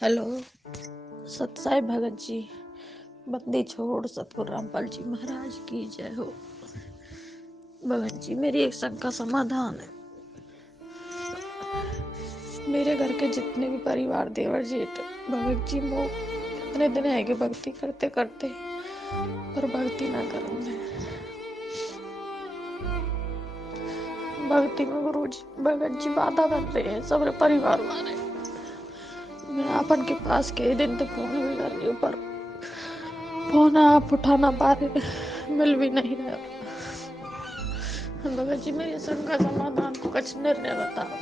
Hello. सतसाई Bhagat ji, बंदी छोड़ सतगुरु रामपाल जी महाराज की जय हो। भगत जी, मेरी एक शंका समाधान है। मेरे घर के जितने भी परिवार, देवर जेठ, भगत जी वो इतने दिन है कि भक्ति करते करते पर भक्ति ना करेंगे। भक्ति में गुरु जी भगत जी बाधा बन रहे हैं सब परिवार वाले। मैं आपन के पास कई दिन तक फोन भी कर रही हूँ पर फोन आप उठा ना पा रहे, मिल भी नहीं रहा। भगत जी, मेरी शंका समाधान को कुछ निर्णय बताओ।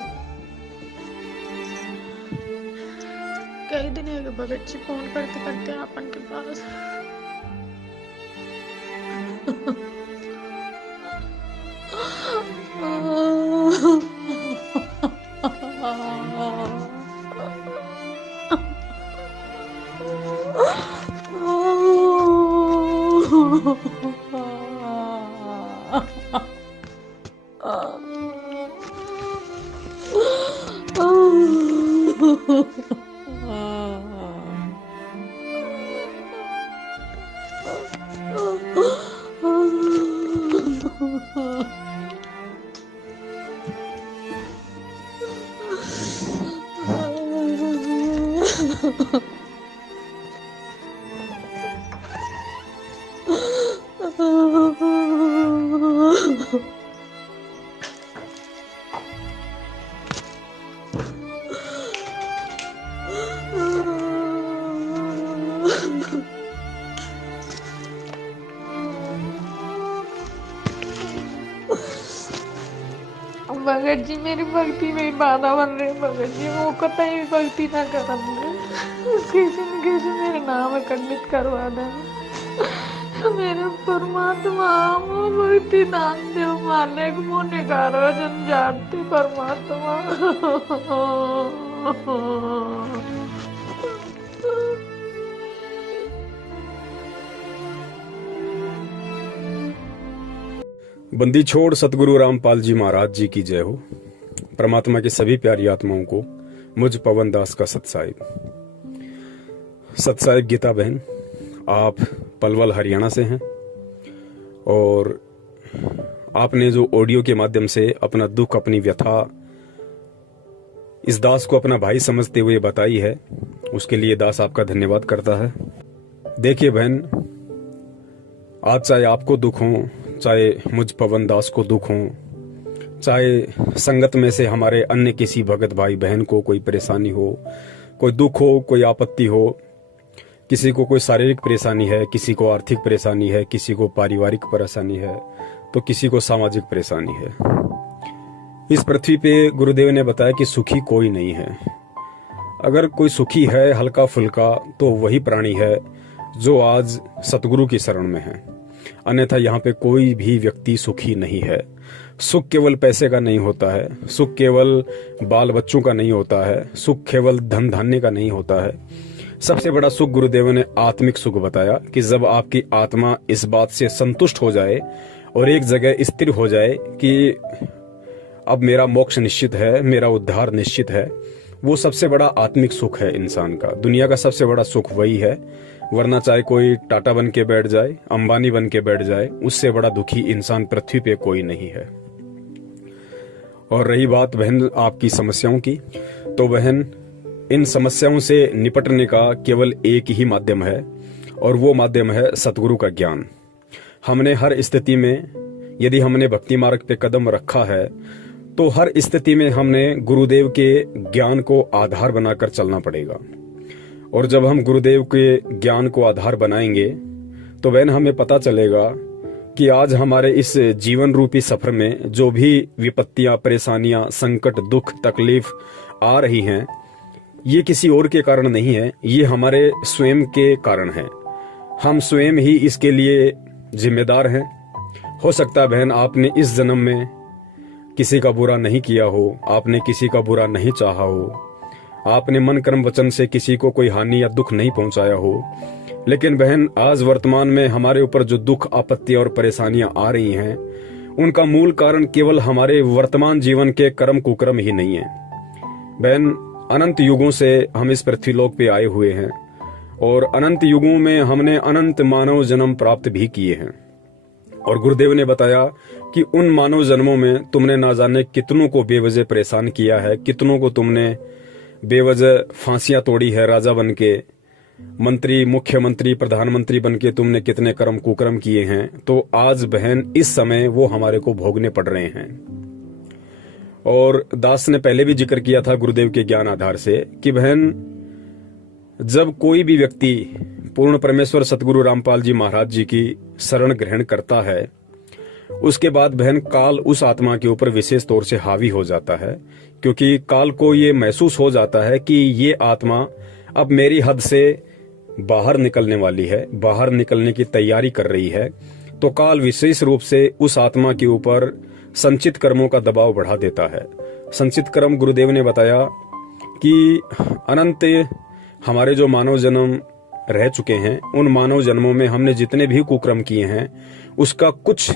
कई दिन है कि भगत जी फोन करते करते आपन के पास भगत जी, मेरी भक्ति में बाधा बन रही। भगत जी, वो कतई भी भक्ति ना करेंगे। किसी न किसी मेरे नाम खंडित करवा दे। मेरे परमात्मा वो भक्ति दान दे, मारने को मुँह करो जन जानती परमात्मा। बंदी छोड़ सतगुरु रामपाल जी महाराज जी की जय हो। परमात्मा की सभी प्यारी आत्माओं को मुझ पवन दास का सतसाहिब। सतसाहिब गीता बहन, आप पलवल हरियाणा से हैं और आपने जो ऑडियो के माध्यम से अपना दुख, अपनी व्यथा इस दास को अपना भाई समझते हुए बताई है, उसके लिए दास आपका धन्यवाद करता है। देखिए बहन, आज चाहे आपको दुख हो, चाहे मुझ पवन दास को दुख हो, चाहे संगत में से हमारे अन्य किसी भगत भाई बहन को कोई परेशानी हो, कोई दुख हो, कोई आपत्ति हो, किसी को कोई शारीरिक परेशानी है, किसी को आर्थिक परेशानी है, किसी को पारिवारिक परेशानी है, तो किसी को सामाजिक परेशानी है। इस पृथ्वी पे गुरुदेव ने बताया कि सुखी कोई नहीं है। अगर कोई सुखी है हल्का फुल्का तो वही प्राणी है जो आज सतगुरु की शरण में है, अन्यथा यहाँ पे कोई भी व्यक्ति सुखी नहीं है। सुख केवल पैसे का नहीं होता है, सुख केवल बाल बच्चों का नहीं होता है, सुख केवल धन धान्य का नहीं होता है। सबसे बड़ा सुख गुरुदेव ने आत्मिक सुख बताया कि जब आपकी आत्मा इस बात से संतुष्ट हो जाए और एक जगह स्थिर हो जाए कि अब मेरा मोक्ष निश्चित है, मेरा उद्धार निश्चित है, वो सबसे बड़ा आत्मिक सुख है इंसान का। दुनिया का सबसे बड़ा सुख वही है, वरना चाहे कोई टाटा बन के बैठ जाए, अंबानी बन के बैठ जाए, उससे बड़ा दुखी इंसान पृथ्वी पे कोई नहीं है। और रही बात बहन आपकी समस्याओं की, तो बहन इन समस्याओं से निपटने का केवल एक ही माध्यम है और वो माध्यम है सतगुरु का ज्ञान। हमने हर स्थिति में, यदि हमने भक्ति मार्ग पे कदम रखा है तो हर स्थिति में हमने गुरुदेव के ज्ञान को आधार बनाकर चलना पड़ेगा। और जब हम गुरुदेव के ज्ञान को आधार बनाएंगे तो बहन हमें पता चलेगा कि आज हमारे इस जीवन रूपी सफर में जो भी विपत्तियां, परेशानियां, संकट, दुख, तकलीफ आ रही हैं, ये किसी और के कारण नहीं है, ये हमारे स्वयं के कारण है। हम स्वयं ही इसके लिए जिम्मेदार हैं। हो सकता है बहन आपने इस जन्म में किसी का बुरा नहीं किया हो, आपने किसी का बुरा नहीं चाहा हो, आपने मन कर्म वचन से किसी को कोई हानि या दुख नहीं पहुंचाया हो, लेकिन बहन आज वर्तमान में हमारे ऊपर जो दुख, आपत्ति और परेशानियां आ रही हैं, उनका मूल कारण केवल हमारे वर्तमान जीवन के कर्म कुकर्म ही नहीं है। बहन अनंत युगों से हम इस पृथ्वीलोक पे आए हुए हैं और अनंत युगों में हमने अनंत मानव जन्म प्राप्त भी किए हैं। और गुरुदेव ने बताया कि उन मानव जन्मों में तुमने ना जाने कितनों को बेवजह परेशान किया है, कितनों को तुमने बेवजह फांसियां तोड़ी है, राजा बन के, मंत्री, मुख्यमंत्री, प्रधानमंत्री बन के तुमने कितने कर्म कुकर्म किए हैं। तो आज बहन इस समय वो हमारे को भोगने पड़ रहे हैं। और दास ने पहले भी जिक्र किया था गुरुदेव के ज्ञान आधार से कि बहन जब कोई भी व्यक्ति पूर्ण परमेश्वर सतगुरु रामपाल जी महाराज जी की शरण ग्रहण करता है, उसके बाद बहन काल उस आत्मा के ऊपर विशेष तौर से हावी हो जाता है, क्योंकि काल को ये महसूस हो जाता है कि ये आत्मा अब मेरी हद से बाहर निकलने वाली है, बाहर निकलने की तैयारी कर रही है। तो काल विशेष रूप से उस आत्मा के ऊपर संचित कर्मों का दबाव बढ़ा देता है। संचित कर्म गुरुदेव ने बताया कि अनंत हमारे जो मानव जन्म रह चुके हैं, उन मानव जन्मों में हमने जितने भी कुकर्म किए हैं उसका कुछ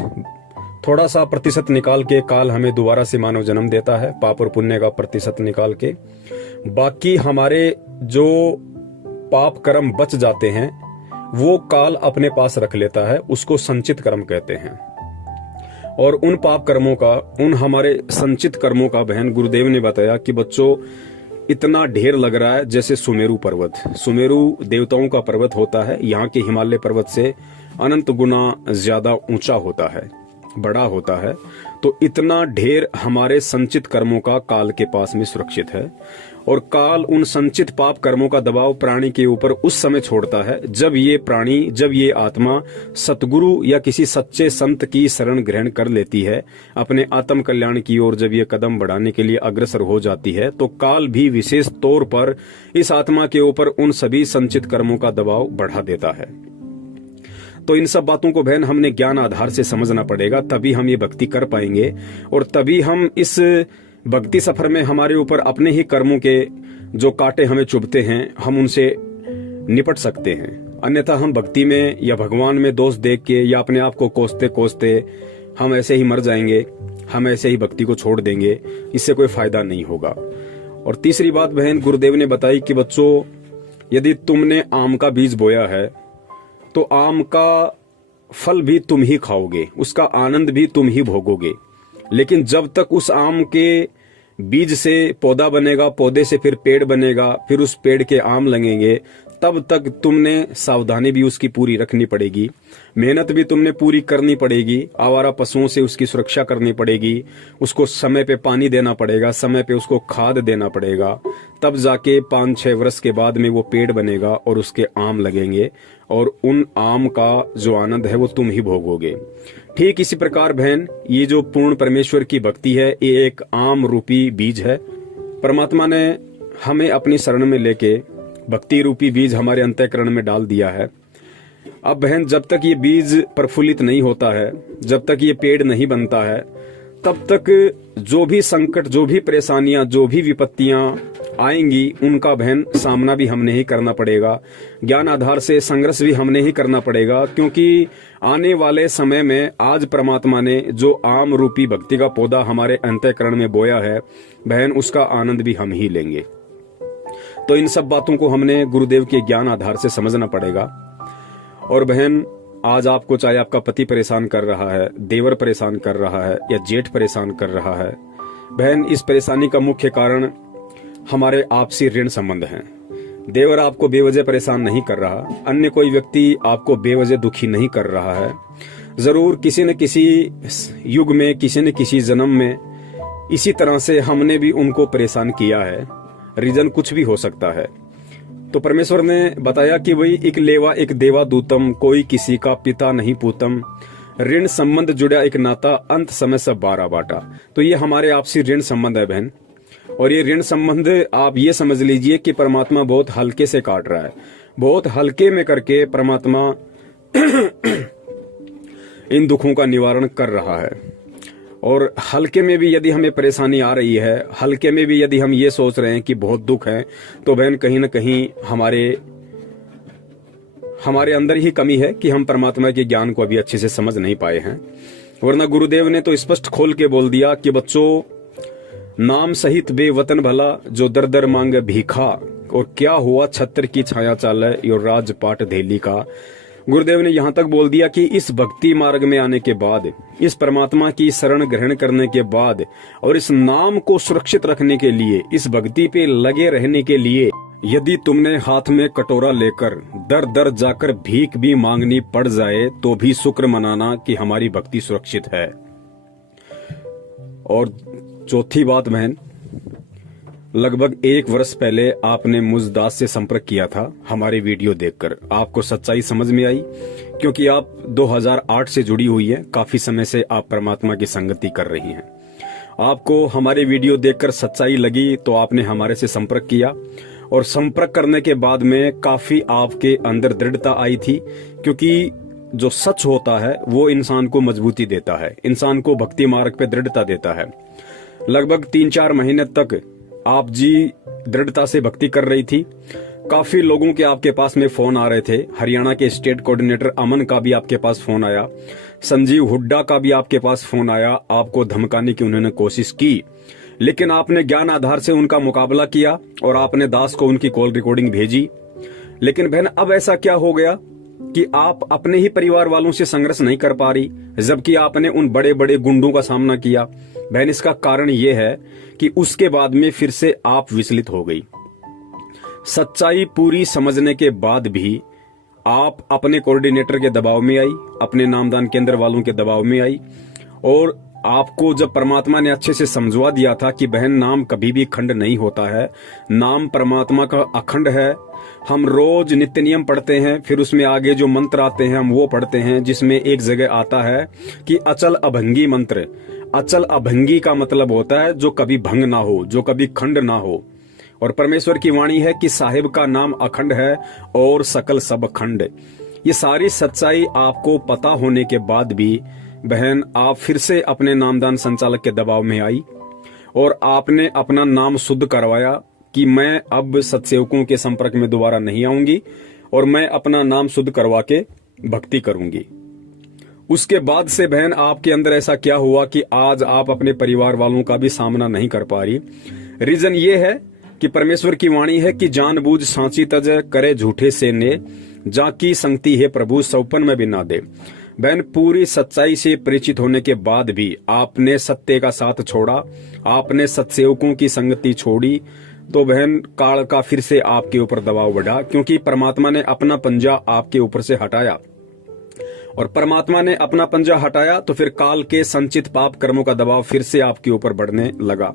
थोड़ा सा प्रतिशत निकाल के काल हमें दोबारा से मानव जन्म देता है, पाप और पुण्य का प्रतिशत निकाल के। बाकी हमारे जो पाप कर्म बच जाते हैं वो काल अपने पास रख लेता है, उसको संचित कर्म कहते हैं। और उन पाप कर्मों का, उन हमारे संचित कर्मों का बहन गुरुदेव ने बताया कि बच्चों इतना ढेर लग रहा है जैसे सुमेरु पर्वत। सुमेरु देवताओं का पर्वत होता है, यहाँ के हिमालय पर्वत से अनंत गुना ज्यादा ऊंचा होता है, बड़ा होता है। तो इतना ढेर हमारे संचित कर्मों का काल के पास में सुरक्षित है। और काल उन संचित पाप कर्मों का दबाव प्राणी के ऊपर उस समय छोड़ता है जब ये प्राणी, जब ये आत्मा सतगुरु या किसी सच्चे संत की शरण ग्रहण कर लेती है, अपने आत्म कल्याण की ओर जब ये कदम बढ़ाने के लिए अग्रसर हो जाती है, तो काल भी विशेष तौर पर इस आत्मा के ऊपर उन सभी संचित कर्मों का दबाव बढ़ा देता है। तो इन सब बातों को बहन हमने ज्ञान आधार से समझना पड़ेगा, तभी हम ये भक्ति कर पाएंगे और तभी हम इस भक्ति सफर में हमारे ऊपर अपने ही कर्मों के जो कांटे हमें चुभते हैं हम उनसे निपट सकते हैं। अन्यथा हम भक्ति में या भगवान में दोष देख के या अपने आप को कोसते कोसते हम ऐसे ही मर जाएंगे, हम ऐसे ही भक्ति को छोड़ देंगे, इससे कोई फायदा नहीं होगा। और तीसरी बात बहन गुरुदेव ने बताई कि बच्चों यदि तुमने आम का बीज बोया है तो आम का फल भी तुम ही खाओगे, उसका आनंद भी तुम ही भोगोगे। लेकिन जब तक उस आम के बीज से पौधा बनेगा, पौधे से फिर पेड़ बनेगा, फिर उस पेड़ के आम लगेंगे, तब तक तुमने सावधानी भी उसकी पूरी रखनी पड़ेगी, मेहनत भी तुमने पूरी करनी पड़ेगी, आवारा पशुओं से उसकी सुरक्षा करनी पड़ेगी, उसको समय पे पानी देना पड़ेगा, समय पे उसको खाद देना पड़ेगा, तब जाके 5-6 वर्ष के बाद में वो पेड़ बनेगा और उसके आम लगेंगे और उन आम का जो आनंद है वो तुम ही भोगोगे। ठीक इसी प्रकार बहन ये जो पूर्ण परमेश्वर की भक्ति है ये एक आम रूपी बीज है। परमात्मा ने हमें अपनी शरण में लेके भक्ति रूपी बीज हमारे अंतःकरण में डाल दिया है। अब बहन जब तक ये बीज प्रफुल्लित नहीं होता है, जब तक ये पेड़ नहीं बनता है, तब तक जो भी संकट, जो भी परेशानियां, जो भी विपत्तियां आएंगी उनका बहन सामना भी हमने ही करना पड़ेगा, ज्ञान आधार से संघर्ष भी हमने ही करना पड़ेगा। क्योंकि आने वाले समय में आज परमात्मा ने जो आम रूपी भक्ति का पौधा हमारे अंतःकरण में बोया है बहन, उसका आनंद भी हम ही लेंगे। तो इन सब बातों को हमने गुरुदेव के ज्ञान आधार से समझना पड़ेगा। और बहन आज आपको चाहे आपका पति परेशान कर रहा है, देवर परेशान कर रहा है या जेठ परेशान कर रहा है, बहन इस परेशानी का मुख्य कारण हमारे आपसी ऋण संबंध हैं। देवर आपको बेवजह परेशान नहीं कर रहा, अन्य कोई व्यक्ति आपको बेवजह दुखी नहीं कर रहा है। जरूर किसी न किसी युग में, किसी न किसी जन्म में इसी तरह से हमने भी उनको परेशान किया है। रीजन कुछ भी हो सकता है। तो परमेश्वर ने बताया कि वही एक लेवा एक देवा दूतम, कोई किसी का पिता नहीं पूतम, ऋण संबंध जुड़ा एक नाता, अंत समय सब बारा बाटा। तो ये हमारे आपसी ऋण संबंध है बहन। और ये ऋण संबंध आप ये समझ लीजिए कि परमात्मा बहुत हल्के से काट रहा है, बहुत हल्के में करके परमात्मा इन दुखों का निवारण कर रहा है। और हल्के में भी यदि हमें परेशानी आ रही है, हल्के में भी यदि हम ये सोच रहे हैं कि बहुत दुख है, तो बहन कहीं न कहीं हमारे अंदर ही कमी है कि हम परमात्मा के ज्ञान को अभी अच्छे से समझ नहीं पाए हैं। वरना गुरुदेव ने तो स्पष्ट खोल के बोल दिया कि बच्चों नाम सहित बेवतन भला जो दर दर मांग भीखा, और क्या हुआ छत्र की छाया चाले यो राजपाट धेली का। गुरुदेव ने यहाँ तक बोल दिया कि इस भक्ति मार्ग में आने के बाद, इस परमात्मा की शरण ग्रहण करने के बाद और इस नाम को सुरक्षित रखने के लिए, इस भक्ति पे लगे रहने के लिए, यदि तुमने हाथ में कटोरा लेकर दर दर जाकर भीख भी मांगनी पड़ जाए तो भी शुक्र मनाना कि हमारी भक्ति सुरक्षित है। और चौथी बात बहन, लगभग 1 वर्ष पहले आपने मुझ दास से संपर्क किया था हमारे वीडियो देखकर। आपको सच्चाई समझ में आई क्योंकि आप 2008 से जुड़ी हुई हैं, काफी समय से आप परमात्मा की संगति कर रही हैं। आपको हमारे वीडियो देखकर सच्चाई लगी तो आपने हमारे से संपर्क किया, और संपर्क करने के बाद में काफी आपके अंदर दृढ़ता आई थी, क्योंकि जो सच होता है वो इंसान को मजबूती देता है, इंसान को भक्ति मार्ग पे दृढ़ता देता है। लगभग 3-4 महीने तक आप जी दृढ़ता से भक्ति कर रही थी। काफी लोगों के आपके पास में फोन आ रहे थे। हरियाणा के स्टेट कोऑर्डिनेटर अमन का भी आपके पास फोन आया, संजीव हुड्डा का भी आपके पास फोन आया, आपको धमकाने की उन्होंने कोशिश की, लेकिन आपने ज्ञान आधार से उनका मुकाबला किया और आपने दास को उनकी कॉल रिकॉर्डिंग भेजी। लेकिन बहन अब ऐसा क्या हो गया कि आप अपने ही परिवार वालों से संघर्ष नहीं कर पा रही, जबकि आपने उन बड़े बड़े गुंडों का सामना किया। बहन इसका कारण यह है कि उसके बाद में फिर से आप विचलित हो गई। सच्चाई पूरी समझने के बाद भी आप अपने कोऑर्डिनेटर के दबाव में आई, अपने नामदान केंद्र वालों के दबाव में आई, और आपको जब परमात्मा ने अच्छे से समझवा दिया था कि बहन नाम कभी भी खंड नहीं होता है, नाम परमात्मा का अखंड है। हम रोज नित्य नियम पढ़ते हैं, फिर उसमें आगे जो मंत्र आते हैं हम वो पढ़ते हैं, जिसमें एक जगह आता है कि अचल अभंगी मंत्र। अचल अभंगी का मतलब होता है जो कभी भंग ना हो, जो कभी खंड ना हो। और परमेश्वर की वाणी है कि साहिब का नाम अखंड है और सकल सब खंड। ये सारी सच्चाई आपको पता होने के बाद भी बहन आप फिर से अपने नामदान संचालक के दबाव में आई और आपने अपना नाम शुद्ध करवाया कि मैं अब सत्सेवकों के संपर्क में दोबारा नहीं आऊंगी और मैं अपना नाम शुद्ध करवा के भक्ति करूंगी। उसके बाद से बहन आपके अंदर ऐसा क्या हुआ कि आज आप अपने परिवार वालों का भी सामना नहीं कर पा रही। रीजन ये है कि परमेश्वर की वाणी है कि जानबूझ सांची तज करे झूठे से ने, जाकी संगति है प्रभु सौपन में भी ना दे। बहन पूरी सच्चाई से परिचित होने के बाद भी आपने सत्य का साथ छोड़ा, आपने सत्सेवकों की संगति छोड़ी, तो बहन काल का फिर से आपके ऊपर दबाव बढ़ा, क्योंकि परमात्मा ने अपना पंजा आपके ऊपर से हटाया। और परमात्मा ने अपना पंजा हटाया तो फिर काल के संचित पाप कर्मों का दबाव फिर से आपके ऊपर बढ़ने लगा।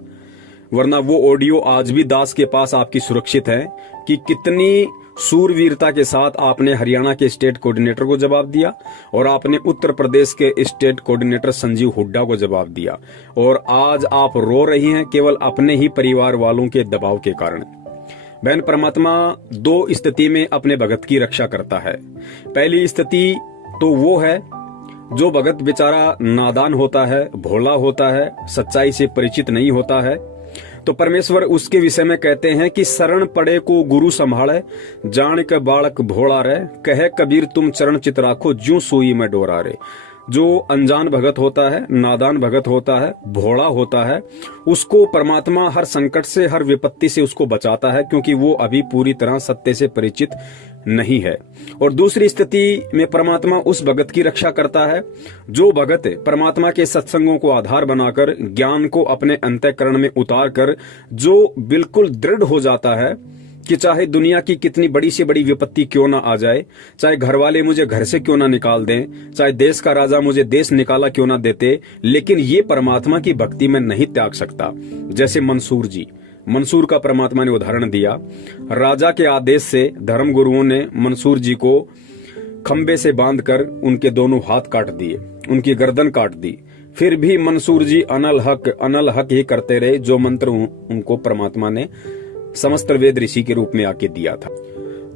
वरना वो ऑडियो आज भी दास के पास आपकी सुरक्षित है कि कितनी सूरवीरता के साथ आपने हरियाणा के स्टेट कोऑर्डिनेटर को जवाब दिया और आपने उत्तर प्रदेश के स्टेट कोऑर्डिनेटर संजीव हुड्डा को जवाब दिया, और आज आप रो रही हैं केवल अपने ही परिवार वालों के दबाव के कारण। बहन परमात्मा 2 स्थिति में अपने भगत की रक्षा करता है। पहली स्थिति तो वो है जो भगत बेचारा नादान होता है, भोला होता है, सच्चाई से परिचित नहीं होता है, तो परमेश्वर उसके विषय में कहते हैं कि शरण पड़े को गुरु संभाले, जान के बालक भोला रे, कहे कबीर तुम चरण चित राखो, ज्यों सुई में डोरा रे। जो अनजान भगत होता है, नादान भगत होता है, भोला होता है, उसको परमात्मा हर संकट से, हर विपत्ति से उसको बचाता है, क्योंकि वो अभी पूरी तरह सत्य से परिचित नहीं है। और दूसरी स्थिति में परमात्मा उस भगत की रक्षा करता है जो भगत परमात्मा के सत्संगों को आधार बनाकर, ज्ञान को अपने अंतःकरण में उतार कर जो बिल्कुल दृढ़ हो जाता है कि चाहे दुनिया की कितनी बड़ी से बड़ी विपत्ति क्यों ना आ जाए, चाहे घर वाले मुझे घर से क्यों ना निकाल दें, चाहे देश का राजा मुझे देश निकाला क्यों ना देते, लेकिन ये परमात्मा की भक्ति में नहीं त्याग सकता। जैसे मंसूर का परमात्मा ने उदाहरण दिया। राजा के आदेश से धर्म गुरुओं ने मंसूर जी को खंबे से बांधकर उनके दोनों हाथ काट दिए, उनकी गर्दन काट दी। फिर भी मंसूर जी अनल हक ही करते रहे, जो मंत्र उनको परमात्मा ने समस्त वेद ऋषि के रूप में आके दिया था।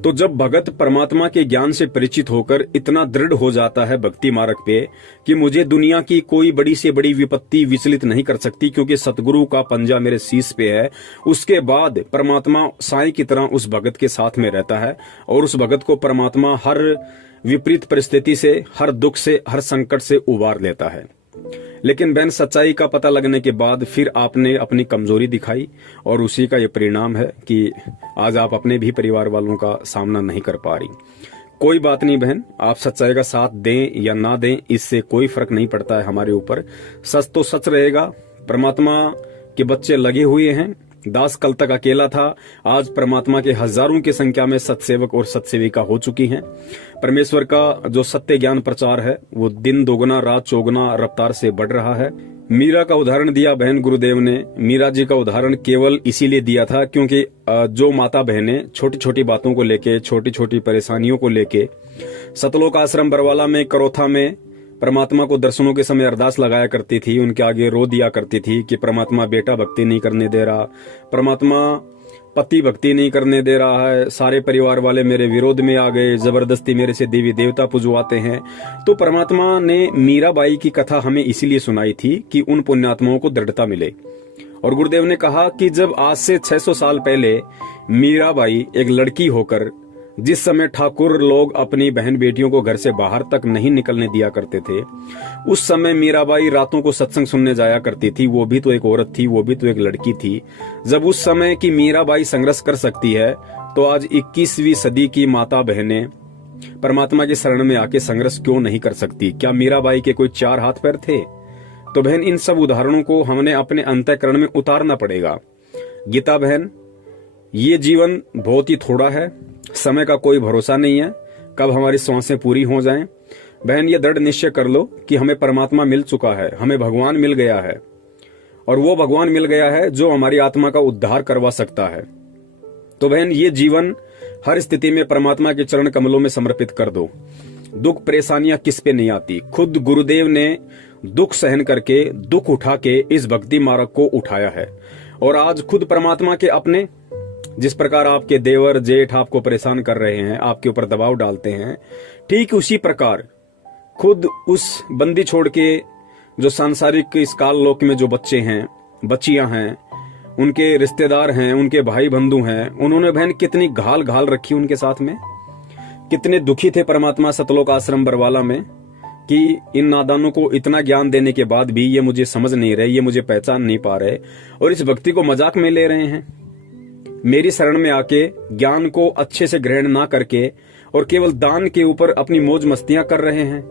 तो जब भगत परमात्मा के ज्ञान से परिचित होकर इतना दृढ़ हो जाता है भक्ति मार्ग पे कि मुझे दुनिया की कोई बड़ी से बड़ी विपत्ति विचलित नहीं कर सकती, क्योंकि सतगुरु का पंजा मेरे शीश पे है, उसके बाद परमात्मा साईं की तरह उस भगत के साथ में रहता है और उस भगत को परमात्मा हर विपरीत परिस्थिति से, हर दुख से, हर संकट से उबार लेता है। लेकिन बहन सच्चाई का पता लगने के बाद फिर आपने अपनी कमजोरी दिखाई और उसी का ये परिणाम है कि आज आप अपने भी परिवार वालों का सामना नहीं कर पा रही। कोई बात नहीं बहन, आप सच्चाई का साथ दें या ना दें इससे कोई फर्क नहीं पड़ता है हमारे ऊपर। सच तो सच रहेगा। परमात्मा के बच्चे लगे हुए हैं। दास कल तक अकेला था, आज परमात्मा के हजारों की संख्या में सत्सेवक और सत्सेविका हो चुकी हैं। परमेश्वर का जो सत्य ज्ञान प्रचार है वो दिन दोगुना रात चौगुना रफ्तार से बढ़ रहा है। मीरा का उदाहरण दिया बहन गुरुदेव ने। मीरा जी का उदाहरण केवल इसीलिए दिया था क्योंकि जो माता बहनें छोटी छोटी बातों को लेके, छोटी छोटी परेशानियों को लेके सतलोक आश्रम बरवाला में, करोथा में परमात्मा को दर्शनों के समय अरदास लगाया करती थी, उनके आगे रो दिया करती थी कि परमात्मा बेटा भक्ति नहीं करने दे रहा, परमात्मा पति भक्ति नहीं करने दे रहा है, सारे परिवार वाले मेरे विरोध में आ गए, जबरदस्ती मेरे से देवी देवता पुजवाते हैं। तो परमात्मा ने मीराबाई की कथा हमें इसीलिए सुनाई थी कि उन पुण्यात्माओं को दृढ़ता मिले। और गुरुदेव ने कहा कि जब आज से 600 साल पहले मीराबाई एक लड़की होकर, जिस समय ठाकुर लोग अपनी बहन बेटियों को घर से बाहर तक नहीं निकलने दिया करते थे, उस समय मीराबाई रातों को सत्संग सुनने जाया करती थी। वो भी तो एक औरत थी, वो भी तो एक लड़की थी। जब उस समय की मीराबाई संघर्ष कर सकती है तो आज 21वीं सदी की माता बहनें परमात्मा की शरण में आके संघर्ष क्यों नहीं कर सकती? क्या मीराबाई के कोई 4 हाथ पैर थे? तो बहन इन सब उदाहरणों को हमने अपने अंतःकरण में उतारना पड़ेगा। गीता बहन, ये जीवन बहुत ही थोड़ा है, समय का कोई भरोसा नहीं है कब हमारी सांसें पूरी हो जाएं। बहन ये दृढ़ निश्चय कर लो कि हमें परमात्मा मिल चुका है, हमें भगवान मिल गया है, और वो भगवान मिल गया है जो हमारी आत्मा का उद्धार करवा सकता है। तो बहन ये जीवन हर स्थिति में परमात्मा के चरण कमलों में समर्पित कर दो। दुख परेशानियां किस पे नहीं आती। खुद गुरुदेव ने दुख सहन करके, दुख उठा के इस भक्ति मार्ग को उठाया है। और आज खुद परमात्मा के अपने, जिस प्रकार आपके देवर जेठ आपको परेशान कर रहे हैं, आपके ऊपर दबाव डालते हैं, ठीक उसी प्रकार खुद उस बंदी छोड़ के जो सांसारिक इस काल लोक में जो बच्चे हैं, बच्चियां हैं, उनके रिश्तेदार हैं, उनके भाई बंधु हैं, उन्होंने बहन कितनी घाल घाल रखी उनके साथ में। कितने दुखी थे परमात्मा सतलोक आश्रम बरवाला में कि इन नादानों को इतना ज्ञान देने के बाद भी ये मुझे समझ नहीं रहे, ये मुझे पहचान नहीं पा रहे और इस भक्ति को मजाक में ले रहे हैं। मेरी शरण में आके ज्ञान को अच्छे से ग्रहण ना करके और केवल दान के ऊपर अपनी मौज मस्तियां कर रहे हैं।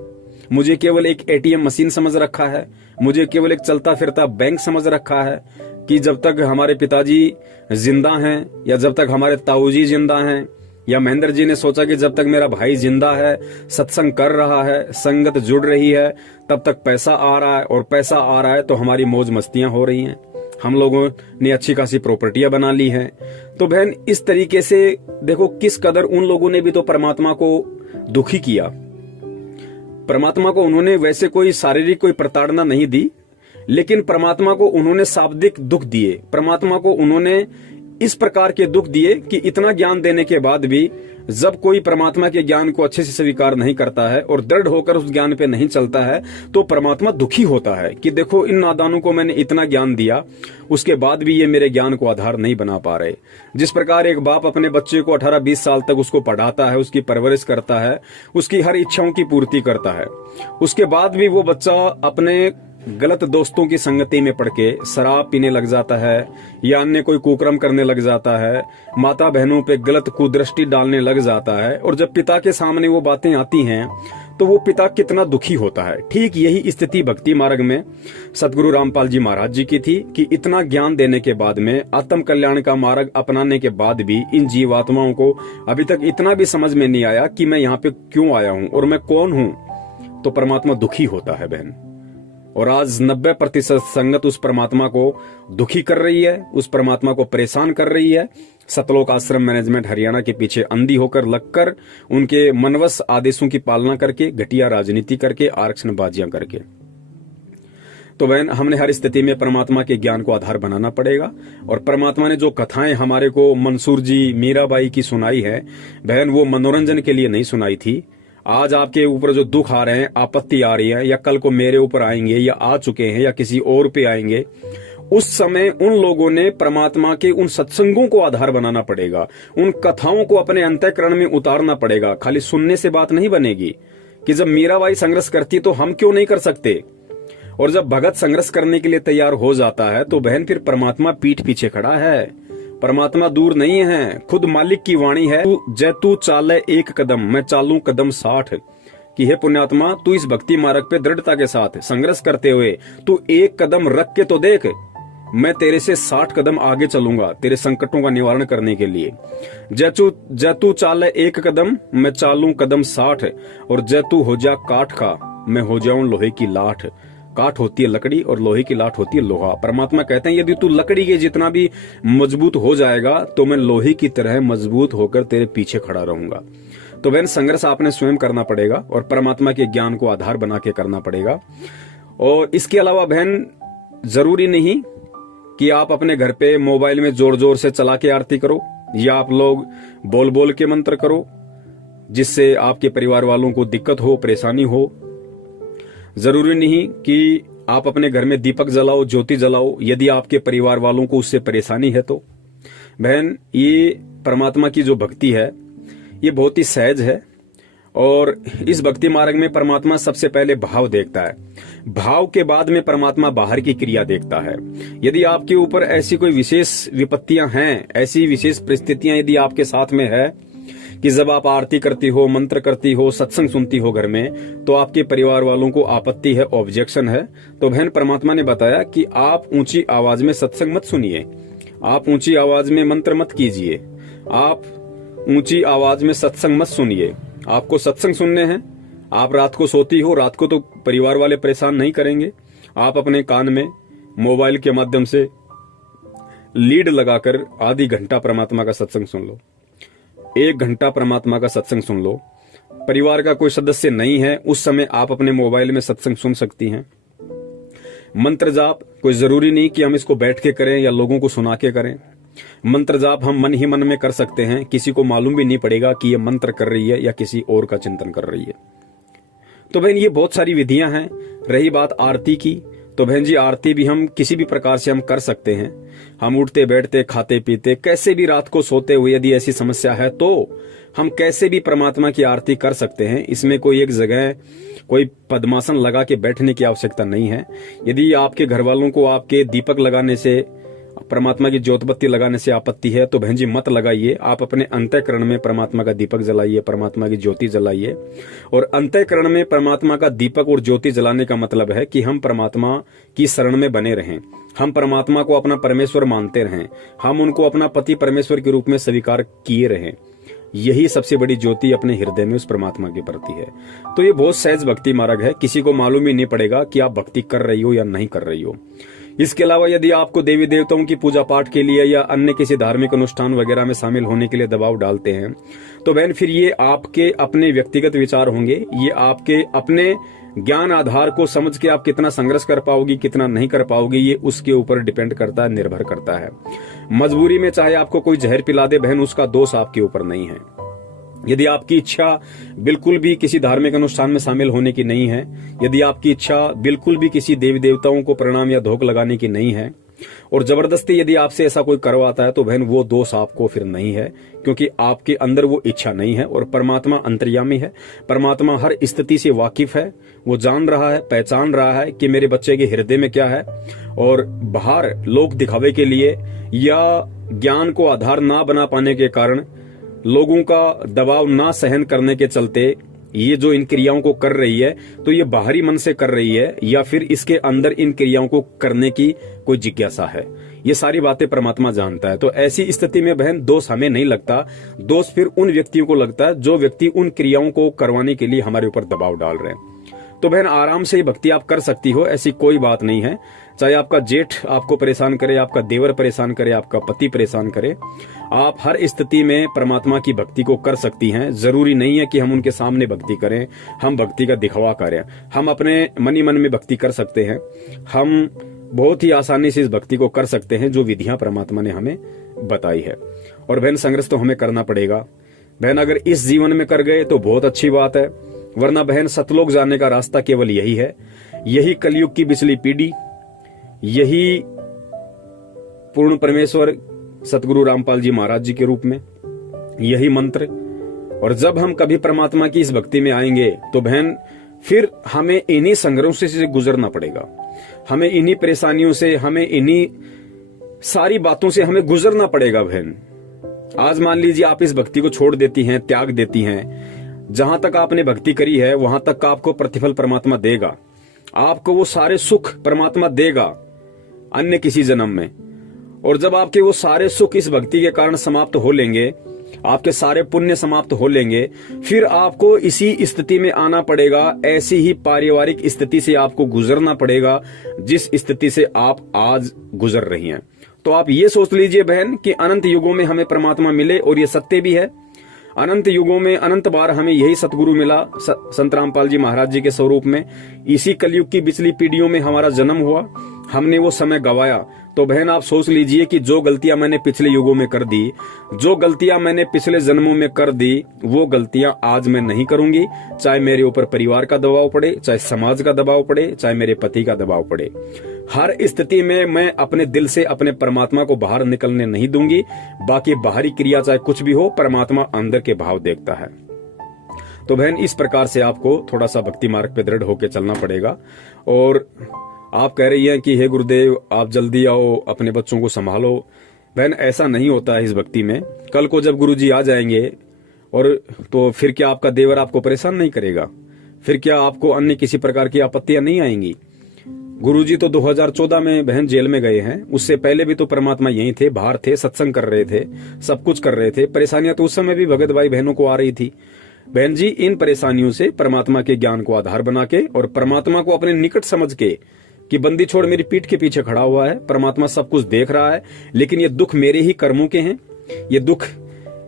मुझे केवल एक एटीएम मशीन समझ रखा है, मुझे केवल एक चलता फिरता बैंक समझ रखा है कि जब तक हमारे पिताजी जिंदा हैं या जब तक हमारे ताऊजी जिंदा हैं, या महेंद्र जी ने सोचा कि जब तक मेरा भाई जिंदा है, सत्संग कर रहा है, संगत जुड़ रही है, तब तक पैसा आ रहा है, और पैसा आ रहा है तो हमारी मौज मस्तियां हो रही हैं, हम लोगों ने अच्छी खासी प्रॉपर्टियां बना ली हैं। तो बहन इस तरीके से देखो किस कदर उन लोगों ने भी तो परमात्मा को दुखी किया। परमात्मा को उन्होंने वैसे कोई शारीरिक कोई प्रताड़ना नहीं दी, लेकिन परमात्मा को उन्होंने शाब्दिक दुख दिए। परमात्मा को उन्होंने इस प्रकार के दुख दिए कि इतना ज्ञान देने के बाद भी जब कोई परमात्मा के ज्ञान को अच्छे से स्वीकार नहीं करता है और दृढ़ होकर उस ज्ञान पे नहीं चलता है तो परमात्मा दुखी होता है कि देखो इन नादानों को मैंने इतना ज्ञान दिया, उसके बाद भी ये मेरे ज्ञान को आधार नहीं बना पा रहे। जिस प्रकार एक बाप अपने बच्चे को 18-20 साल तक उसको पढ़ाता है, उसकी परवरिश करता है, उसकी हर इच्छाओं की पूर्ति करता है, उसके बाद भी वो बच्चा अपने गलत दोस्तों की संगति में पड़ के शराब पीने लग जाता है या अन्य कोई कुकर्म करने लग जाता है, माता बहनों पे गलत कुदृष्टि डालने लग जाता है, और जब पिता के सामने वो बातें आती हैं तो वो पिता कितना दुखी होता है। ठीक यही स्थिति भक्ति मार्ग में सतगुरु रामपाल जी महाराज जी की थी कि इतना ज्ञान देने के बाद में, आत्म कल्याण का मार्ग अपनाने के बाद भी इन जीवात्माओं को अभी तक इतना भी समझ में नहीं आया कि मैं यहाँ पे क्यों आया हूँ और मैं कौन हूँ। तो परमात्मा दुखी होता है बहन, और आज 90% संगत उस परमात्मा को दुखी कर रही है, उस परमात्मा को परेशान कर रही है। सतलोक आश्रम मैनेजमेंट हरियाणा के पीछे अंधी होकर लगकर, उनके मनवश आदेशों की पालना करके, घटिया राजनीति करके, आरक्षणबाजियां करके। तो बहन हमने हर स्थिति में परमात्मा के ज्ञान को आधार बनाना पड़ेगा। और परमात्मा ने जो कथाएं हमारे को मंसूर जी, मीराबाई की सुनाई है बहन, वो मनोरंजन के लिए नहीं सुनाई थी। आज आपके ऊपर जो दुख आ रहे हैं, आपत्ति आ रही है, या कल को मेरे ऊपर आएंगे या आ चुके हैं या किसी और पे आएंगे, उस समय उन लोगों ने परमात्मा के उन सत्संगों को आधार बनाना पड़ेगा, उन कथाओं को अपने अंतःकरण में उतारना पड़ेगा। खाली सुनने से बात नहीं बनेगी कि जब मीराबाई संघर्ष करती तो हम क्यों नहीं कर सकते। और जब भगत संघर्ष करने के लिए तैयार हो जाता है तो बहन फिर परमात्मा पीठ पीछे खड़ा है। परमात्मा दूर नहीं है, खुद मालिक की वाणी है, जय तू चाले एक कदम मैं चालू कदम 60, कि हे पुण्यात्मा तू इस भक्ति मार्ग पे दृढ़ता के साथ संघर्ष करते हुए तू एक कदम रख के तो देख, मैं तेरे से 60 कदम आगे चलूंगा तेरे संकटों का निवारण करने के लिए। जय तू चाले एक कदम मैं चालू कदम 60, और जय तू हो जा काठ का मैं हो जाऊं लोहे की लाठ। काठ होती है लकड़ी और लोहे की लाठ होती है लोहा। परमात्मा कहते हैं यदि तू लकड़ी के जितना भी मजबूत हो जाएगा तो मैं लोहे की तरह मजबूत होकर तेरे पीछे खड़ा रहूंगा। तो बहन संघर्ष आपने स्वयं करना पड़ेगा और परमात्मा के ज्ञान को आधार बना के करना पड़ेगा। और इसके अलावा बहन जरूरी नहीं कि आप अपने घर पे मोबाइल में जोर जोर से चला के आरती करो या आप लोग बोल बोल के मंत्र करो जिससे आपके परिवार वालों को दिक्कत हो, परेशानी हो। जरूरी नहीं कि आप अपने घर में दीपक जलाओ, ज्योति जलाओ, यदि आपके परिवार वालों को उससे परेशानी है तो। बहन ये परमात्मा की जो भक्ति है ये बहुत ही सहज है और इस भक्ति मार्ग में परमात्मा सबसे पहले भाव देखता है, भाव के बाद में परमात्मा बाहर की क्रिया देखता है। यदि आपके ऊपर ऐसी कोई विशेष विपत्तियां हैं, ऐसी विशेष परिस्थितियां यदि आपके साथ में है कि जब आप आरती करती हो, मंत्र करती हो, सत्संग सुनती हो घर में, तो आपके परिवार वालों को आपत्ति है, ऑब्जेक्शन है, तो बहन परमात्मा ने बताया कि आप ऊंची आवाज में सत्संग मत सुनिए, आप ऊंची आवाज में मंत्र मत कीजिए, आप ऊंची आवाज में सत्संग मत सुनिए। आपको सत्संग सुनने हैं, आप रात को सोती हो, रात को तो परिवार वाले परेशान नहीं करेंगे, आप अपने कान में मोबाइल के माध्यम से लीड लगाकर आधी घंटा परमात्मा का सत्संग सुन लो, 1 घंटा परमात्मा का सत्संग सुन लो। परिवार का कोई सदस्य नहीं है उस समय आप अपने मोबाइल में सत्संग सुन सकती हैं। मंत्र जाप कोई जरूरी नहीं कि हम इसको बैठ के करें या लोगों को सुना के करें। मंत्र जाप हम मन ही मन में कर सकते हैं, किसी को मालूम भी नहीं पड़ेगा कि ये मंत्र कर रही है या किसी और का चिंतन कर रही है। तो बहन ये बहुत सारी विधियां हैं। रही बात आरती की, तो बहन जी आरती भी हम किसी भी प्रकार से हम कर सकते हैं। हम उठते बैठते खाते पीते कैसे भी रात को सोते हुए यदि ऐसी समस्या है तो हम कैसे भी परमात्मा की आरती कर सकते हैं। इसमें कोई एक जगह कोई पद्मासन लगा के बैठने की आवश्यकता नहीं है। यदि आपके घर वालों को आपके दीपक लगाने से, परमात्मा की ज्योत बत्ती लगाने से आपत्ति है तो बहन जी मत लगाइए। आप अपने अंतःकरण में परमात्मा का दीपक जलाइए, परमात्मा की ज्योति जलाइए। और अंतःकरण में परमात्मा का दीपक और ज्योति जलाने का मतलब है कि हम परमात्मा की शरण में बने रहें, हम परमात्मा को अपना परमेश्वर मानते रहें, हम उनको अपना पति परमेश्वर के रूप में स्वीकार किए रहें। यही सबसे बड़ी ज्योति अपने हृदय में उस परमात्मा के प्रति है। तो ये बहुत सहज भक्ति मार्ग है, किसी को मालूम ही नहीं पड़ेगा कि आप भक्ति कर रही हो या नहीं कर रही हो। इसके अलावा यदि आपको देवी देवताओं की पूजा पाठ के लिए या अन्य किसी धार्मिक अनुष्ठान वगैरह में शामिल होने के लिए दबाव डालते हैं तो बहन फिर ये आपके अपने व्यक्तिगत विचार होंगे, ये आपके अपने ज्ञान आधार को समझ के आप कितना संघर्ष कर पाओगी, कितना नहीं कर पाओगी, ये उसके ऊपर डिपेंड करता है, निर्भर करता है। मजबूरी में चाहे आपको कोई जहर पिला दे बहन, उसका दोष आपके ऊपर नहीं है। यदि आपकी इच्छा बिल्कुल भी किसी धार्मिक अनुष्ठान में शामिल होने की नहीं है, यदि आपकी इच्छा बिल्कुल भी किसी देवी देवताओं को प्रणाम या धोख लगाने की नहीं है और जबरदस्ती यदि आपसे ऐसा कोई करवाता है तो बहन वो दोष आपको फिर नहीं है, क्योंकि आपके अंदर वो इच्छा नहीं है। और परमात्मा अंतर्यामी है, परमात्मा हर स्थिति से वाकिफ है, वो जान रहा है, पहचान रहा है कि मेरे बच्चे के हृदय में क्या है। और बाहर लोक दिखावे के लिए या ज्ञान को आधार ना बना पाने के कारण, लोगों का दबाव ना सहन करने के चलते ये जो इन क्रियाओं को कर रही है तो ये बाहरी मन से कर रही है या फिर इसके अंदर इन क्रियाओं को करने की कोई जिज्ञासा है, ये सारी बातें परमात्मा जानता है। तो ऐसी स्थिति में बहन दोष हमें नहीं लगता, दोष फिर उन व्यक्तियों को लगता है जो व्यक्ति उन क्रियाओं को करवाने के लिए हमारे ऊपर दबाव डाल रहे हैं। तो बहन आराम से भक्ति आप कर सकती हो, ऐसी कोई बात नहीं है। चाहे आपका जेठ आपको परेशान करे, आपका देवर परेशान करे, आपका पति परेशान करे, आप हर स्थिति में परमात्मा की भक्ति को कर सकती हैं। जरूरी नहीं है कि हम उनके सामने भक्ति करें, हम भक्ति का दिखावा करें, हम अपने मन ही मन में भक्ति कर सकते हैं। हम बहुत ही आसानी से इस भक्ति को कर सकते हैं जो विधियां परमात्मा ने हमें बताई है। और बहन संघर्ष तो हमें करना पड़ेगा। बहन अगर इस जीवन में कर गए तो बहुत अच्छी बात है, वरना बहन सतलोक जाने का रास्ता केवल यही है। यही कलयुग की बिचली पीढ़ी, यही पूर्ण परमेश्वर सतगुरु रामपाल जी महाराज जी के रूप में, यही मंत्र। और जब हम कभी परमात्मा की इस भक्ति में आएंगे तो बहन फिर हमें इन्हीं संघर्षों से गुजरना पड़ेगा, हमें इन्हीं परेशानियों से, हमें इन्हीं सारी बातों से हमें गुजरना पड़ेगा बहन। आज मान लीजिए आप इस भक्ति को छोड़ देती हैं, त्याग देती हैं, जहां तक आपने भक्ति करी है वहां तक का आपको प्रतिफल परमात्मा देगा, आपको वो सारे सुख परमात्मा देगा अन्य किसी जन्म में। और जब आपके वो सारे सुख इस भक्ति के कारण समाप्त हो लेंगे, आपके सारे पुण्य समाप्त हो लेंगे, फिर आपको इसी स्थिति में आना पड़ेगा, ऐसी ही पारिवारिक स्थिति से आपको गुजरना पड़ेगा जिस स्थिति से आप आज गुजर रही हैं। तो आप ये सोच लीजिए बहन कि अनंत युगों में हमें परमात्मा मिले, और ये सत्य भी है। अनंत युगों में अनंत बार हमें यही सतगुरु मिला संत रामपाल जी महाराज जी के स्वरूप में। इसी कलयुग की पिछली पीढ़ियों में हमारा जन्म हुआ, हमने वो समय गवाया। तो बहन आप सोच लीजिए कि जो गलतियां मैंने पिछले युगों में कर दी, जो गलतियां मैंने पिछले जन्मों में कर दी, वो गलतियां आज मैं नहीं करूंगी। चाहे मेरे ऊपर परिवार का दबाव पड़े, चाहे समाज का दबाव पड़े, चाहे मेरे पति का दबाव पड़े, हर स्थिति में मैं अपने दिल से अपने परमात्मा को बाहर निकलने नहीं दूंगी। बाकी बाहरी क्रिया चाहे कुछ भी हो, परमात्मा अंदर के भाव देखता है। तो बहन इस प्रकार से आपको थोड़ा सा भक्ति मार्ग पे दृढ़ होकर चलना पड़ेगा। और आप कह रही हैं कि हे गुरुदेव आप जल्दी आओ, अपने बच्चों को संभालो। बहन ऐसा नहीं होता है इस भक्ति में। कल को जब गुरुजी आ जाएंगे और तो फिर क्या आपका देवर आपको परेशान नहीं करेगा? फिर क्या आपको अन्य किसी प्रकार की आपत्तियां नहीं आएंगी? गुरुजी तो 2014 में बहन जेल में गए हैं, उससे पहले भी तो परमात्मा यहीं थे, बाहर थे, सत्संग कर रहे थे, सब कुछ कर रहे थे। परेशानियां तो उस समय भी भगत भाई बहनों को आ रही थी। बहन जी इन परेशानियों से परमात्मा के ज्ञान को आधार बना के और परमात्मा को अपने निकट समझ के कि बंदी छोड़ मेरी पीठ के पीछे खड़ा हुआ है, परमात्मा सब कुछ देख रहा है, लेकिन ये दुख मेरे ही कर्मों के हैं, ये दुख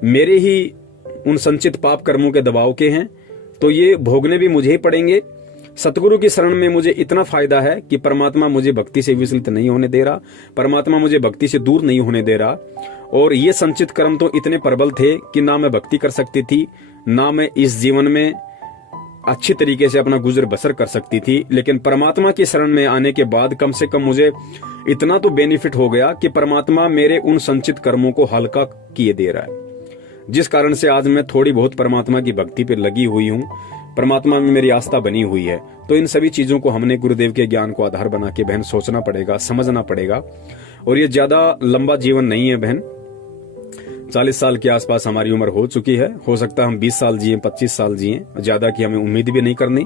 मेरे ही उन संचित पाप कर्मों के दबाव के हैं, तो ये भोगने भी मुझे ही पड़ेंगे। सतगुरु की शरण में मुझे इतना फायदा है कि परमात्मा मुझे भक्ति से विचलित नहीं होने दे रहा, परमात्मा मुझे भक्ति से दूर नहीं होने दे रहा। और ये संचित कर्म तो इतने प्रबल थे कि ना मैं भक्ति कर सकती थी, ना मैं इस जीवन में अच्छी तरीके से अपना गुजर बसर कर सकती थी। लेकिन परमात्मा की शरण में आने के बाद कम से कम मुझे इतना तो बेनिफिट हो गया कि परमात्मा मेरे उन संचित कर्मों को हल्का किए दे रहा है, जिस कारण से आज मैं थोड़ी बहुत परमात्मा की भक्ति पे लगी हुई हूँ, परमात्मा में मेरी आस्था बनी हुई है। तो इन सभी चीजों को हमने गुरुदेव के ज्ञान को आधार बना के बहन सोचना पड़ेगा, समझना पड़ेगा। और ये ज्यादा लंबा जीवन नहीं है बहन, 40 साल के आसपास हमारी उम्र हो चुकी है, हो सकता है हम 20 साल जिए, 25 साल जिए, ज्यादा की हमें उम्मीद भी नहीं करनी।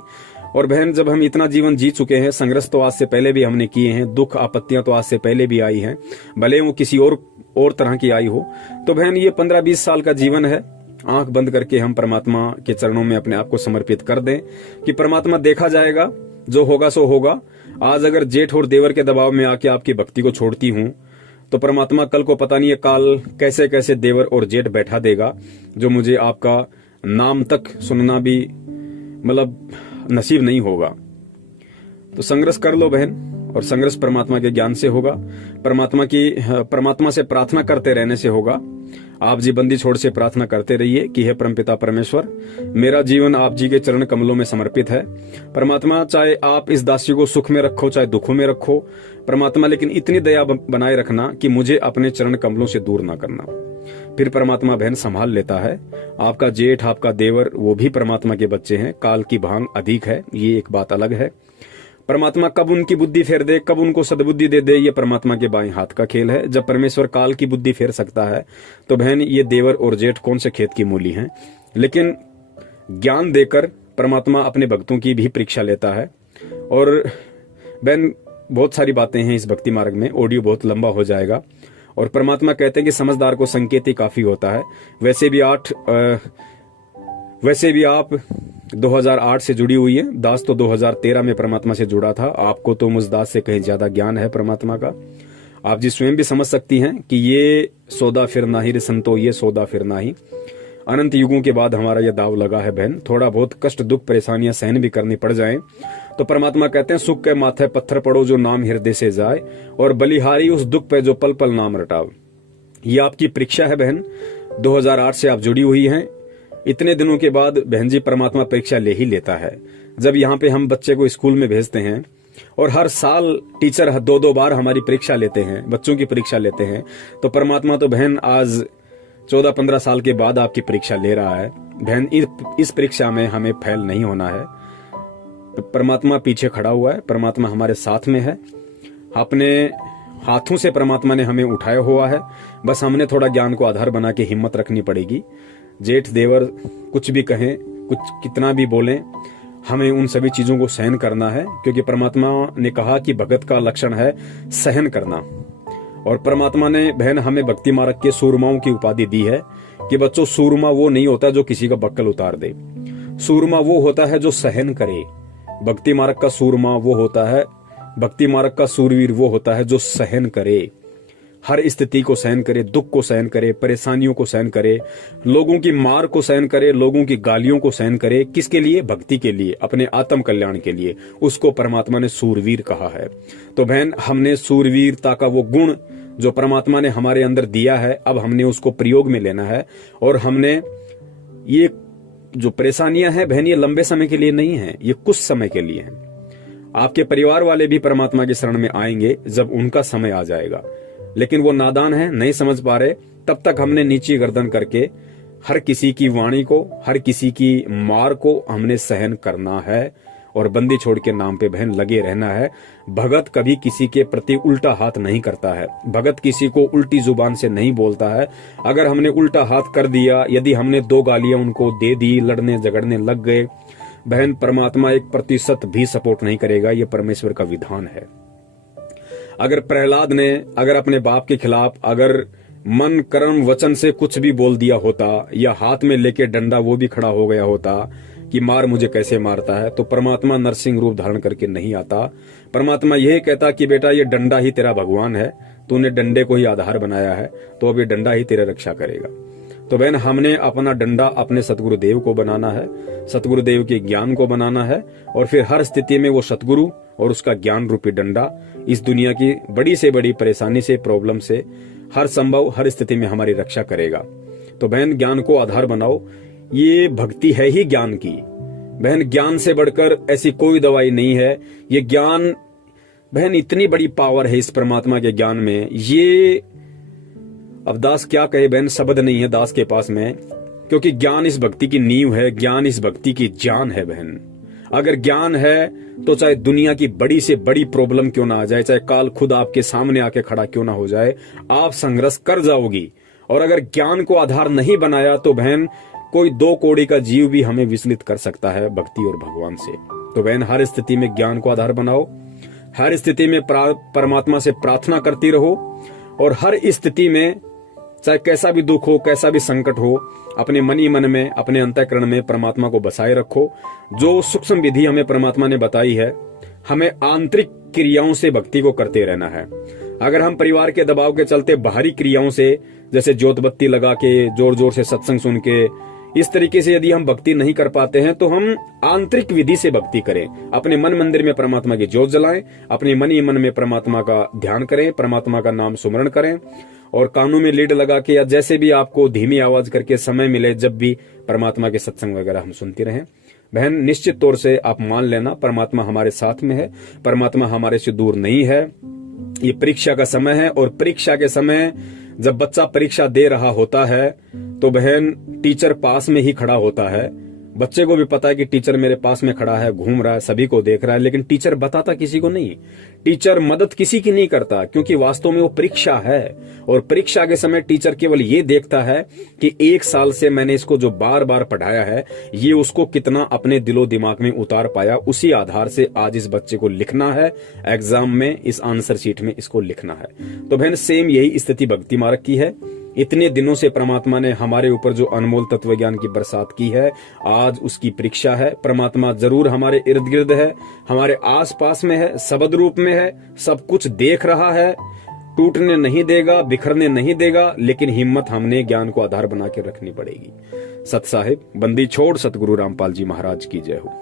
और बहन जब हम इतना जीवन जी चुके हैं, संघर्ष तो आज से पहले भी हमने किए हैं, दुख आपत्तियां तो आज से पहले भी आई हैं, भले वो किसी और तरह की आई हो। तो बहन ये 15-20 साल का जीवन है, आंख बंद करके हम परमात्मा के चरणों में अपने आप को समर्पित कर दें कि परमात्मा देखा जाएगा, जो होगा सो होगा। आज अगर जेठ और देवर के दबाव में आके आपकी भक्ति को छोड़ती हूं, तो परमात्मा कल को पता नहीं है काल कैसे कैसे देवर और जेठ बैठा देगा, जो मुझे आपका नाम तक सुनना भी मतलब नसीब नहीं होगा। तो संघर्ष कर लो बहन, और संघर्ष परमात्मा के ज्ञान से होगा, परमात्मा से प्रार्थना करते रहने से होगा। आप जी बंदी छोड़ से प्रार्थना करते रहिए कि हे परमपिता परमेश्वर, मेरा जीवन आप जी के चरण कमलों में समर्पित है। परमात्मा चाहे आप इस दासी को सुख में रखो चाहे दुखों में रखो परमात्मा, लेकिन इतनी दया बनाए रखना कि मुझे अपने चरण कमलों से दूर ना करना। फिर परमात्मा बहन संभाल लेता है। आपका जेठ आपका देवर वो भी परमात्मा के बच्चे हैं, काल की भांग अधिक है, ये एक बात अलग है। परमात्मा कब उनकी बुद्धि फेर दे, कब उनको सद्बुद्धि दे दे, ये परमात्मा के बाएं हाथ का खेल है। जब परमेश्वर काल की बुद्धि फेर सकता है तो बहन ये देवर और जेठ कौन से खेत की मूली हैं। लेकिन ज्ञान देकर परमात्मा अपने भक्तों की भी परीक्षा लेता है। और बहन बहुत सारी बातें हैं इस भक्ति मार्ग में, ऑडियो बहुत लंबा हो जाएगा। और परमात्मा कहते हैं कि समझदार को संकेत ही काफी होता है। वैसे भी आप 2008 से जुड़ी हुई है, दास तो 2013 में परमात्मा से जुड़ा था। आपको तो मुझ दास से कहीं ज्यादा ज्ञान है परमात्मा का। आप जी स्वयं भी समझ सकती हैं कि ये सौदा फिर ना ही रे संतो, ये सौदा फिर ना ही। अनंत युगों के बाद हमारा यह दाव लगा है बहन, थोड़ा बहुत कष्ट दुख परेशानियां सहन भी करनी पड़ जाएं तो परमात्मा कहते हैं सुख के माथे पत्थर पड़ो जो नाम हृदय से जाए, और बलिहारी उस दुख पे जो पल पल नाम रटाव। ये आपकी परीक्षा है बहन। 2008 से आप जुड़ी हुई हैं, इतने दिनों के बाद बहन जी परमात्मा परीक्षा ले ही लेता है। जब यहाँ पे हम बच्चे को स्कूल में भेजते हैं और हर साल टीचर 2-2 बार हमारी परीक्षा लेते हैं, बच्चों की परीक्षा लेते हैं, तो परमात्मा तो बहन आज 14-15 साल के बाद आपकी परीक्षा ले रहा है। बहन इस परीक्षा में हमें फेल नहीं होना है। परमात्मा पीछे खड़ा हुआ है, परमात्मा हमारे साथ में है। अपने हाथों से परमात्मा ने हमें उठाया हुआ है, बस हमने थोड़ा ज्ञान को आधार बना के हिम्मत रखनी पड़ेगी। जेठ देवर कुछ भी कहें, कुछ कितना भी बोलें, हमें उन सभी चीजों को सहन करना है, क्योंकि परमात्मा ने कहा कि भगत का लक्षण है सहन करना। और परमात्मा ने बहन हमें भक्ति मार्ग के सूरमाओं की उपाधि दी है कि बच्चों, सूरमा वो नहीं होता जो किसी का बक्कल उतार दे, सूरमा वो होता है जो सहन करे। भक्ति मार्ग का सूरमा वो होता है, भक्ति मार्ग का सूरवीर वो होता है जो सहन करे, हर स्थिति को सहन करे, दुख को सहन करे, परेशानियों को सहन करे, लोगों की मार को सहन करे, लोगों की गालियों को सहन करे। किसके लिए? भक्ति के लिए, अपने आत्म कल्याण के लिए। उसको परमात्मा ने सूरवीर कहा है। तो बहन, हमने सूरवीरता का वो गुण जो परमात्मा ने हमारे अंदर दिया है, अब हमने उसको प्रयोग में लेना है। और हमने ये जो परेशानियां हैं बहन, ये लंबे समय के लिए नहीं है, ये कुछ समय के लिए है। आपके परिवार वाले भी परमात्मा की शरण में आएंगे जब उनका समय आ जाएगा, लेकिन वो नादान है, नहीं समझ पा रहे। तब तक हमने नीची गर्दन करके हर किसी की वाणी को, हर किसी की मार को हमने सहन करना है और बंदी छोड़ के नाम पे बहन लगे रहना है। भगत कभी किसी के प्रति उल्टा हाथ नहीं करता है, भगत किसी को उल्टी जुबान से नहीं बोलता है। अगर हमने उल्टा हाथ कर दिया, यदि हमने 2 गालियां उनको दे दी, लड़ने झगड़ने लग गए, बहन परमात्मा 1% भी सपोर्ट नहीं करेगा। ये परमेश्वर का विधान है। अगर प्रहलाद ने अगर अपने बाप के खिलाफ अगर मन कर्म वचन से कुछ भी बोल दिया होता, या हाथ में लेके डंडा वो भी खड़ा हो गया होता कि मार मुझे कैसे मारता है, तो परमात्मा नरसिंह रूप धारण करके नहीं आता। परमात्मा यही कहता कि बेटा, ये डंडा ही तेरा भगवान है, तूने डंडे को ही आधार बनाया है, तो अब ये डंडा ही तेरे रक्षा करेगा। तो बहन, हमने अपना डंडा अपने सतगुरुदेव को बनाना है, सतगुरुदेव के ज्ञान को बनाना है, और फिर हर स्थिति में वो सतगुरु और उसका ज्ञान रूपी डंडा इस दुनिया की बड़ी से बड़ी परेशानी से, प्रॉब्लम से, हर संभव हर स्थिति में हमारी रक्षा करेगा। तो बहन, ज्ञान को आधार बनाओ। ये भक्ति है ही ज्ञान की। बहन, ज्ञान से बढ़कर ऐसी कोई दवाई नहीं है। ये ज्ञान बहन, इतनी बड़ी पावर है इस परमात्मा के ज्ञान में। ये अब दास क्या कहे बहन, शब्द नहीं है दास के पास में, क्योंकि ज्ञान इस भक्ति की नींव है, ज्ञान इस भक्ति की जान है बहन। अगर ज्ञान है तो चाहे दुनिया की बड़ी से बड़ी प्रॉब्लम क्यों ना आ जाए, चाहे काल खुद आपके सामने आके खड़ा क्यों ना हो जाए, आप संघर्ष कर जाओगी। और अगर ज्ञान को आधार नहीं बनाया तो बहन, कोई 2 कौड़ी का जीव भी हमें विचलित कर सकता है भक्ति और भगवान से। तो बहन, हर स्थिति में ज्ञान को आधार बनाओ, हर स्थिति में परमात्मा से प्रार्थना करती रहो, और हर स्थिति में चाहे कैसा भी दुख हो, कैसा भी संकट हो, अपने मन ही मन में, अपने अंतःकरण में परमात्मा को बसाए रखो। जो सूक्ष्म विधि हमें परमात्मा ने बताई है, हमें आंतरिक क्रियाओं से भक्ति को करते रहना है। अगर हम परिवार के दबाव के चलते बाहरी क्रियाओं से, जैसे ज्योत बत्ती लगा के, जोर जोर से सत्संग सुन के, इस तरीके से यदि हम भक्ति नहीं कर पाते हैं, तो हम आंतरिक विधि से भक्ति करें। अपने मन मंदिर में परमात्मा की ज्योत जलाएं, अपने मन ही मन में परमात्मा का ध्यान करें, परमात्मा का नाम सुमरण करें, और कानों में लीड लगा के या जैसे भी आपको धीमी आवाज करके समय मिले, जब भी परमात्मा के सत्संग वगैरह हम सुनते रहें। बहन, निश्चित तौर से आप मान लेना, परमात्मा हमारे साथ में है, परमात्मा हमारे से दूर नहीं है। ये परीक्षा का समय है, और परीक्षा के समय जब बच्चा परीक्षा दे रहा होता है तो बहन, टीचर पास में ही खड़ा होता है। बच्चे को भी पता है कि टीचर मेरे पास में खड़ा है, घूम रहा है, सभी को देख रहा है, लेकिन टीचर बताता किसी को नहीं। टीचर मदद किसी की नहीं करता, क्योंकि वास्तव में वो परीक्षा है। और परीक्षा के समय टीचर केवल ये देखता है कि 1 साल से मैंने इसको जो बार बार पढ़ाया है, ये उसको कितना अपने दिलो दिमाग में उतार पाया। उसी आधार से आज इस बच्चे को लिखना है एग्जाम में, इस आंसर शीट में इसको लिखना है। तो बहन, सेम यही स्थिति भक्ति मार्ग की है। इतने दिनों से परमात्मा ने हमारे ऊपर जो अनमोल तत्व ज्ञान की बरसात की है, आज उसकी परीक्षा है। परमात्मा जरूर हमारे इर्द गिर्द है, हमारे आस पास में है, शब्द रूप में है, सब कुछ देख रहा है, टूटने नहीं देगा, बिखरने नहीं देगा, लेकिन हिम्मत हमने ज्ञान को आधार बना के रखनी पड़ेगी। सत साहिब, बंदी छोड़ सतगुरु रामपाल जी महाराज की जय हो।